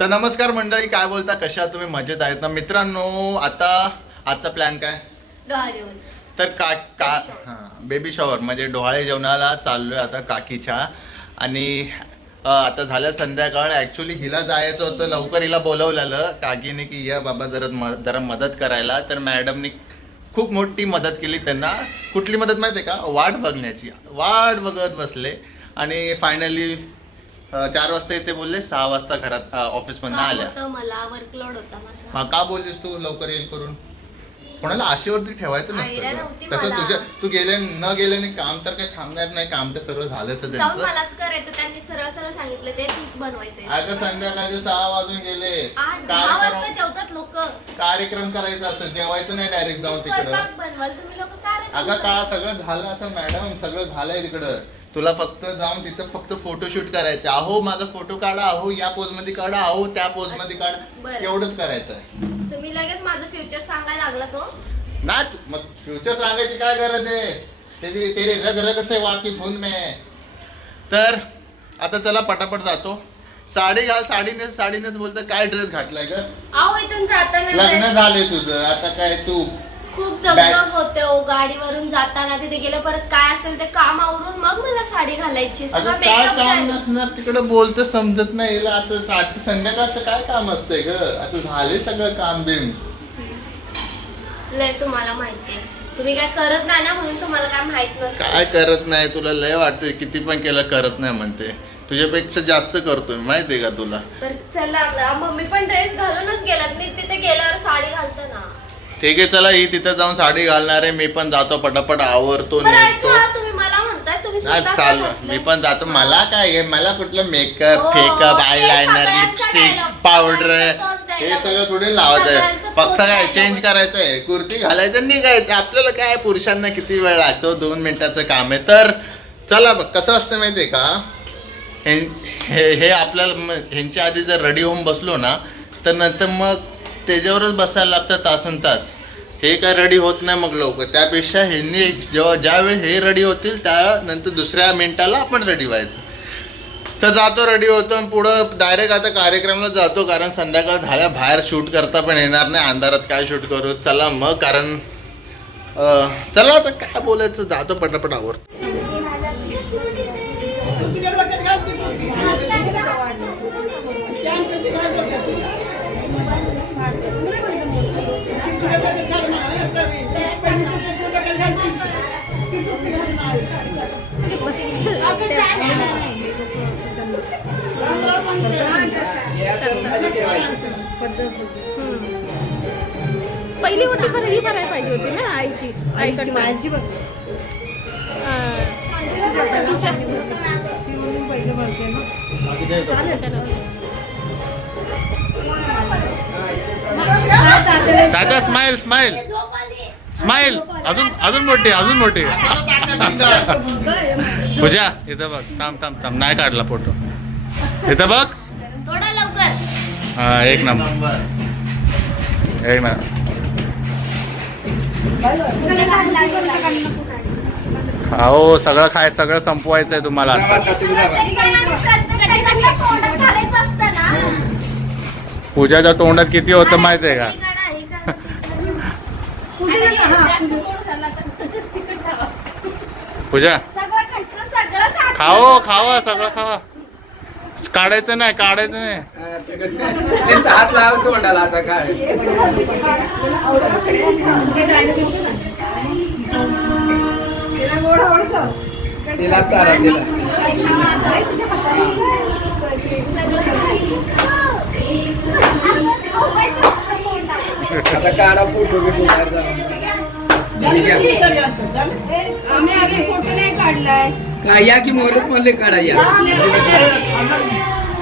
तर नमस्कार मंडळी, काय बोलता, कशा तुम्ही? मजेत आहेत ना मित्रांनो? आजचा प्लॅन काय? डोहाळे जेवण. तर बेबी शॉवर म्हणजे डोहाळे जेवणाला चाललोय आता काकीच्या. आणि आता झालं संध्याकाळ. ॲक्च्युली हिला जायचं होतं लवकर, हिला बोलवलेलं काकीने की या बाबा जरा मदत करायला. तर मॅडमनी खूप मोठी मदत केली त्यांना. कुठली मदत माहिती आहे का? वाट बघण्याची. वाट बघत बसले आणि फायनली 4 वाजता येते बोलले, 6 वाजता घरात ऑफिसमधून आल्या. मला वर्कलोड होता माझा. का बोललीस तू लवकर येईल करून? कोणाला आशेवरती ठेवायचं नसतं. तसं तू न गेल्याने काम तर काही थांबणार नाही. काम तर सगळं झालंच त्यांचं. मलाच करायचं. त्यांनी सरळ सरळ सांगितलं ते तूच बनवायचं. अगं संध्याकाळचे 6 वाजून गेले. 10 वाजता जेवतात लोक. कार्यक्रम करायचा असतं, जेवायचं नाही डायरेक्ट जाऊन तिकडं. बनवाल तुम्ही लोक कार्यक्रम. अगं का सगळं झालं असं मॅडम, सगळं झालंय तिकडं. तुला फक्त जाऊन तिथं फक्त फोटोशूट करायचे. अहो माझा फोटो काढा, अहो या पोज मध्ये काढा, अहो त्या पोज मध्ये काढा, एवढंच करायचं आहे. तुम्ही लगेच माझं फ्युचर सांगायला लागला तो ना. मग फ्युचर सांगायची काय गरज आहे? तेरे रग रग से वाकिफ हूं मैं. तर आता चला पटापट जातो. साडी घाल, साडीनेच बोलतो. काय ड्रेस घातलाय ग? अहो इथून जाताना लग्न झाले तुझं, आता काय तू खूप दगदग होते हो गाडीवरून जाताना. तिथे गेलं परत काय असेल ते काम आवरून मग मला साडी घालायची. अगं काय काम नसणार तिकडे, बोलतं समजत नाही. आता संध्याकाळचं काय काम असतंय ग? आता झाले सगळं काम बिम. लय तुम्हाला माहितीये, तुम्ही काय करत नाही ना, म्हणून तुम्हाला काय माहित नसतं. काय करत नाही? तुला लय वाटतंय किती पण केलं करत नाही म्हणते. तुझ्यापेक्षा जास्त करतोय माहितीये का तुला? तर चला, मम्मी पण ड्रेस घालूनच गेलात. मी तिथे गेल्यावर साडी घालतो ना. ठीक आहे चला, ही तिथं जाऊन साडी घालणार आहे. मी पण जातो, पटापट आवरतो, बरं निघतो. ऐका, तुम्ही मला म्हणताय तुम्ही स्वतः चाल घातलंय. मी पण जातो. मला काय आहे, मला कुठलं मेकअप हो, फेकअप ते आयलायनर सगळ्यांचा लिपस्टिक dialogue, पावडर सगळ्यांचा तोच हे dialogue. सगळं थोडी लावायचं आहे. सगळ्यांचा फक्त तोच काय dialogue. चेंज करायचं आहे, कुर्ती घालायचं निघायचं. आपल्याला काय, पुरुषांना किती वेळ लागतो? 2 मिनिटाचं काम आहे. तर चला बघ कसं असतं माहितीये का, हे आपल्याला ह्यांच्या आधी जर रेडी होऊन बसलो ना, तर नंतर मग त्याच्यावरच बसायला लागतं तासन तास. हे काय रेडी होत नाही मग लवकर. त्यापेक्षा ह्यांनी ज्यावेळी हे रेडी होतील त्यानंतर दुसऱ्या मिनिटाला आपण रेडी व्हायचं. तर जातो, रेडी होतो आणि पुढं डायरेक्ट आता कार्यक्रमाला जातो. कारण संध्याकाळ झाल्या, बाहेर शूट करता पण येणार नाही, अंधारात काय शूट करू. चला मग, कारण चला आता काय बोलायचं, जातो पटापट आवर. पहिली मोठी पण ही करायला पाहिजे होती ना, आईची माझी बघ पहिलं भरते ना. दादा स्माइल स्माइल स्माइल. अजून मोठी. पूजा इथं बघ. थांब नाही काढला फोटो. इथं बघ. थोडा लवकर. हा, एक नंबर. खाओ, सगळं खाय, सगळं संपवायचं आहे तुम्हाला. पूजाच्या तोंडात किती होतं माहिती आहे का? पूजा खावा सगळं खावा. काढायचं नाही. हात लावतो तोंडाला आता काय. तिला चारा दिला. आता काढा फोटो बिटो बाहेर जाऊन. काय या की मोरच म्हणले काढा या.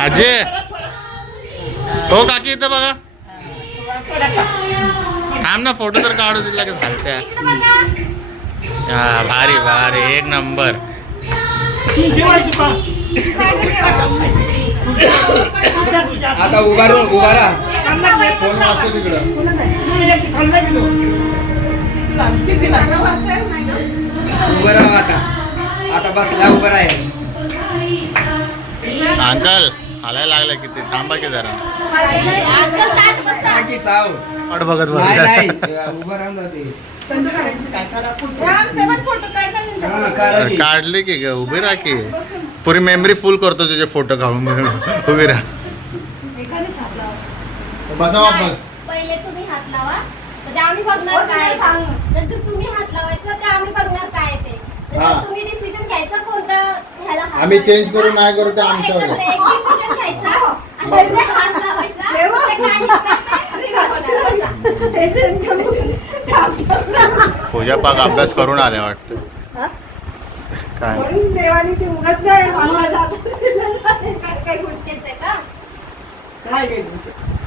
अजय हो काकी इथं बघा. थांब ना, फोटो तर काढू दिला की झालत्या. हा, भारी एक नंबर. आता उभा राहा. उभं राहा आता. आता बसला उभं आहे. अंकल हालायला लागलं किती थांबा की जरा अंकल ताट बसा. हा की चाव वाट बघत नाही बघत नाही उभं राहून जाते हा, काढा की. काढली की ग उभी राहा की पुरी मेमरी फुल करतो तुझे फोटो काढून उभी राहा बसा नाही, वापस पहिले तुम्ही हात लावा म्हणजे आम्ही बघणार काय आहे. नंतर तुम्ही हात लावायचं ते आम्ही बघणार काय आहे ते हा. नंतर तुम्ही डिसिजन घ्यायचा कोणता ह्याला हात आम्ही लावायचा. change करू, नाही करू ते आमच्यावर आहे. एकत्र एक डिसिजन घ्यायचा आणि नंतर हात लावायचा ते काय निघतं ते बघणार. बसा. पूजा पाक अभ्यास करून आल्या वाटतं काय देवानी ती उगत नाही आम्हाला. काय गुडकेच आहे का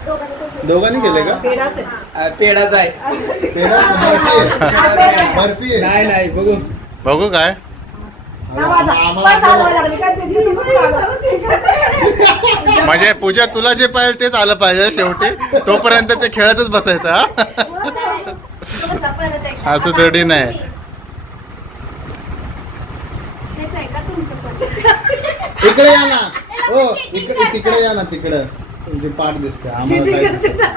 दोघांचं दोघांनी केले का पेढाच आहे. पेढाच आहे बर्फी आहे. नाही नाही बघू बघू काय पण चालवायला लागली का ते दिवशी पण लागलं. म्हणजे पूजा तुला जे पाहिजे तेच आलं पाहिजे शेवटी तोपर्यंत ते खेळतच बसायचं हा? बसा, परत एकदा. असं थोडी नाही. हेच आहे का तुमचं पण? इकडे या ना हो इकडे तिकडे या ना तिकडे तुमची पाठ दिसते आम्हाला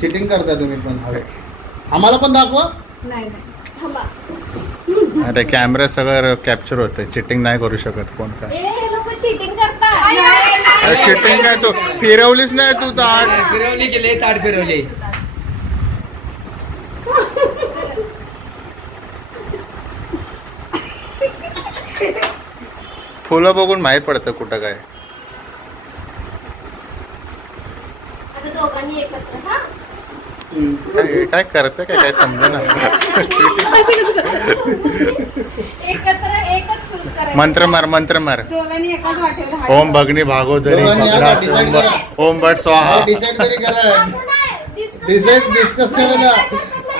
चिटिंग करता तुम्ही पण आम्हाला पण दाखवा नाही नाही थांबा. अरे कॅमेरा सगळं कॅप्चर होतंय चिटिंग नाही करू शकत कोण काय हे लोक चिटिंग करतात. अरे चिटिंग काय तू फिरवलीच नाही तू ताट फिरवली गेले ताट फिरवले फुलं बघून माहित पडतं कुठं काय आता दोघांनी एकत्र हा काय करतं काय समजा एकत्र एकच चूज करायचं. मंत्र मार दोघांनी एकाच वाटेला हात. ओम भगनी भागोदरी भद्रास ओम भट स्वाहा डिसाईड तरी करा असं नाही, discuss डिसाईड करा. डिस्कस करा ना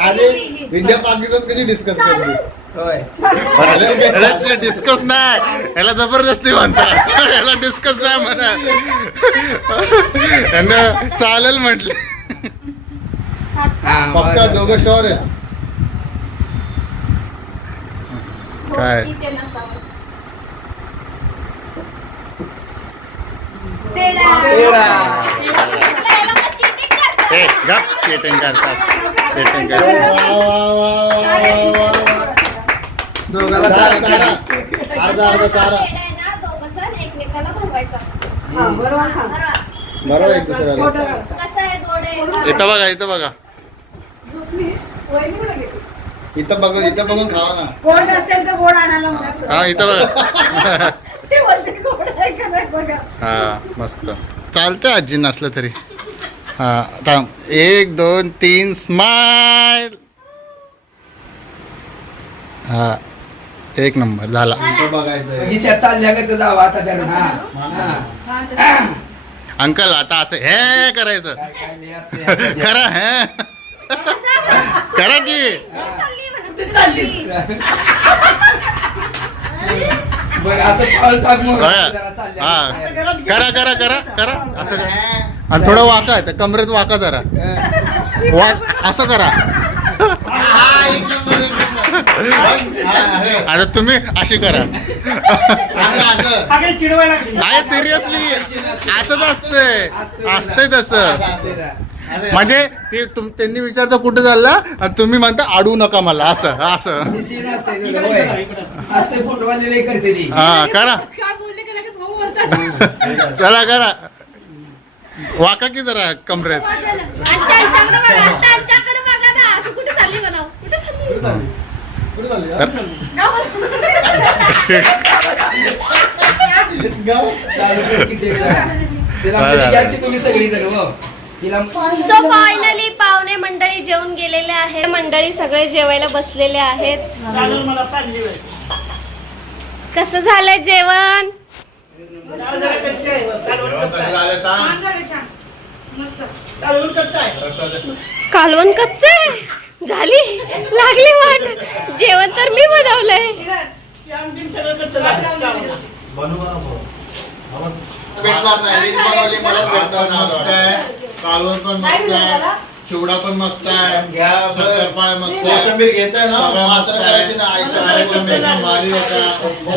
आणि इंडिया पाकिस्तान कशी डिस्कस करते होय डिस्कस नाही याला जबरदस्ती म्हणतात याला डिस्कस नाही म्हणा यांना चालेल म्हटलं हाच का? हा पक्का बस. दोघं शोर आहेत काय? हो, इथे नसावं. पेढा. पेढा. हे लोकं cheating करतात. ए गप चेटिंग करतात चेटिंग करतात दोघाला चारा, चारा चारा. केला. अर्धा अर्धा चारा पेढा आहे ना, दोघं जण एकमेकाला भरवायचं असतं. हा, बरोबर सांग. बरं. बरोबर एक दुसऱ्याला खोटं काढ. कसं आहे गोडे इथं बघा झोपली. वहिनी कुठे गेली? इथं बघून खावा ना गोड असेल तर गोड आणायला मला हा इथं बघा ते बोलते गोड आहे का नाही बघा. हा मस्त चालतंय आजी नसलं तरी हा थांब 1 2 3 स्माइल हा एक नंबर झाला इथं बघायचंय बगीच्यात चालल्या का तर जावं आता धरून हा हा. अंकल आता असं हे करायचं काय काय लय असते आता. करा हे करा की चालली म्हणा. बरं असं पाऊल टाक मग हा जरा चालल्या हा. बाहेर. करा असं करा आणि थोडं वाका त्या कमरेत वाका जरा असं करा आता तुम्ही अशी करा नाही सिरियसली असंच असतंय तसं म्हणजे ते त्यांनी विचारतं कुठं चालला आणि तुम्ही म्हणता अडू नका मला असं असं हे scene असते तुझं, होय. असते फोटोवाले लय करते ती हा करा काय बोलले का लगेच भाऊ बोलतात चला करा वाका की जरा कमरेत आणि त्यांच्याकडे बघा ना, असं कुठे चालली म्हणावं? कुठे चालली? कुठे चालली चालू कर की ते जरा. तिला म्हणते घ्या की तुम्ही सगळी जण हो तिला सो फायनली पाहुणे मंडळी जेवून गेलेले आहे मंडळी सगळे जेवायला बसलेले आहेत कसं झालंय जेवण कालवण कच्च झाली लागली वाट जेवण तर मी बनवलंय भेटणार नाही वीज बनवली मला भेटणार नाही. मस्त आहे. कालवण पण मस्त आहे चिवडा पण मस्त आहे, शंकरपाळे मस्त आहे. कोशिंबीर घेताय ना सगळं मस्त मात्र आहे. करायची ना आईच्या कार्यक्रम एकदम भारी होता.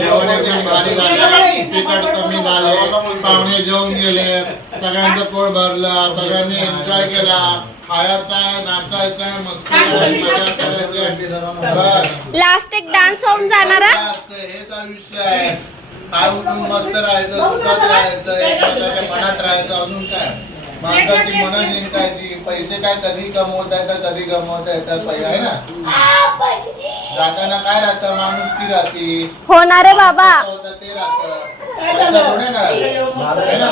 जेवण एकदम भारी झालं, तिखट कमी झाले, पाहुणे जेवून गेले, सगळ्यांचं पोट भरलं, सगळ्यांनी एन्जॉय केला. खायचं नाचायचं मस्त मजा करायची. बस. लास्ट एक डान्स होऊन जाणार हा? हेच आयुष्य आहे. काय उठून मस्त राहायचं, सुखात राहायचं, एकमेकाच्या मनात राहायचं. अजून काय माणसाची मनं जिंकायची. पैसे काय कधी कमवता येतात, कधी गमवता येतात. पैसे आहे ना, जाताना काय राहतं, माणुसकी राहती, होणार आहे बाबा. होतं ते राहतं. पैसा थोडे ना राहतो. है ना?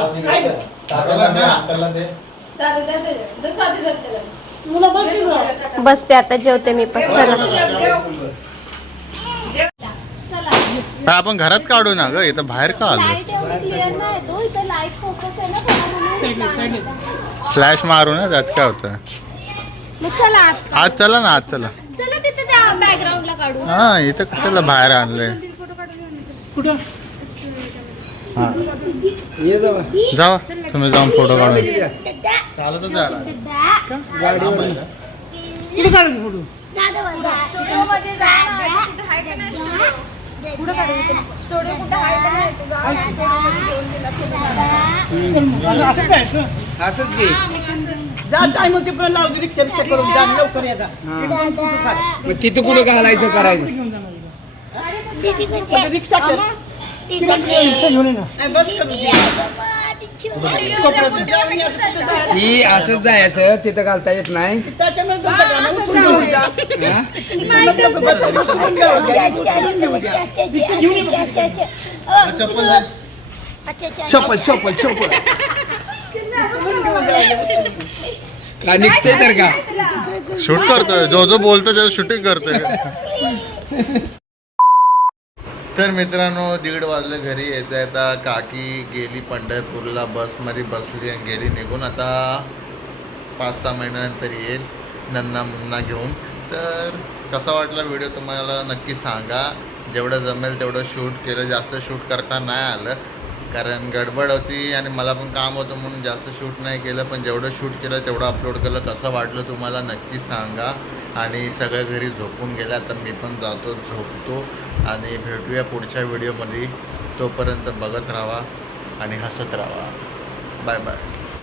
बरोबर ना? बसते आता, जेवते मी पण. चला आपण घरात काढू ना ग, इथं बाहेर का आलो? लाईट एवढी क्लिअर नाही तो, इथं लाईट फोकस आहे ना थोडा म्हणून. फ्लॅश मारू ना, त्यात काय होतं. मग चला आत. आज चला ना, आज चला. चला तिथे त्या बॅकग्राऊंडला काढू. हा, इथं कशाला बाहेर आणलंय. ये जावा जावा तुम्ही जाऊन फोटो काढून. या. चालतच जा. गाडीवर असंच घे. मग तिथं कुठं घालायचं करायचं. रिक्षा कर. ती असंच जायचं, तिथं घालता येत नाही. त्याच्यामुळे तुमच्या गाण्यावर उचलून घेऊन जा. हा? उचलून घेऊन ये. चप्पल चप्पल चप्पल. का निघते तर का. शूट करतोय, जो जो बोलतोय त्याचं शूटिंग करतोय. तर मित्रांनो 1:30 वाजले घरी येता येता. काकी गेली पंढरपूरला, बसमध्ये बसली आणि गेली निघून. आता 5-6 महिन्यानंतर येईल नन्ना मुन्ना घेऊन. तर कसा वाटला व्हिडिओ तुम्हाला नक्की सांगा. जेवढं जमेल तेवढं शूट केलं, जास्त शूट करता नाही आलं कारण गडबड होती आणि मला पण काम होतं म्हणून जास्त शूट नाही केलं. पण जेवढं शूट केलं तेवढं अपलोड केलं. कसं वाटलं तुम्हाला नक्की सांगा. आणि सगळ्या घरी झोपून गेल्या, आता मी पण जातो झोपतो आणि भेटूया पुढच्या व्हिडिओमध्ये. तोपर्यंत बघत राहा आणि हसत राहा. Bye bye.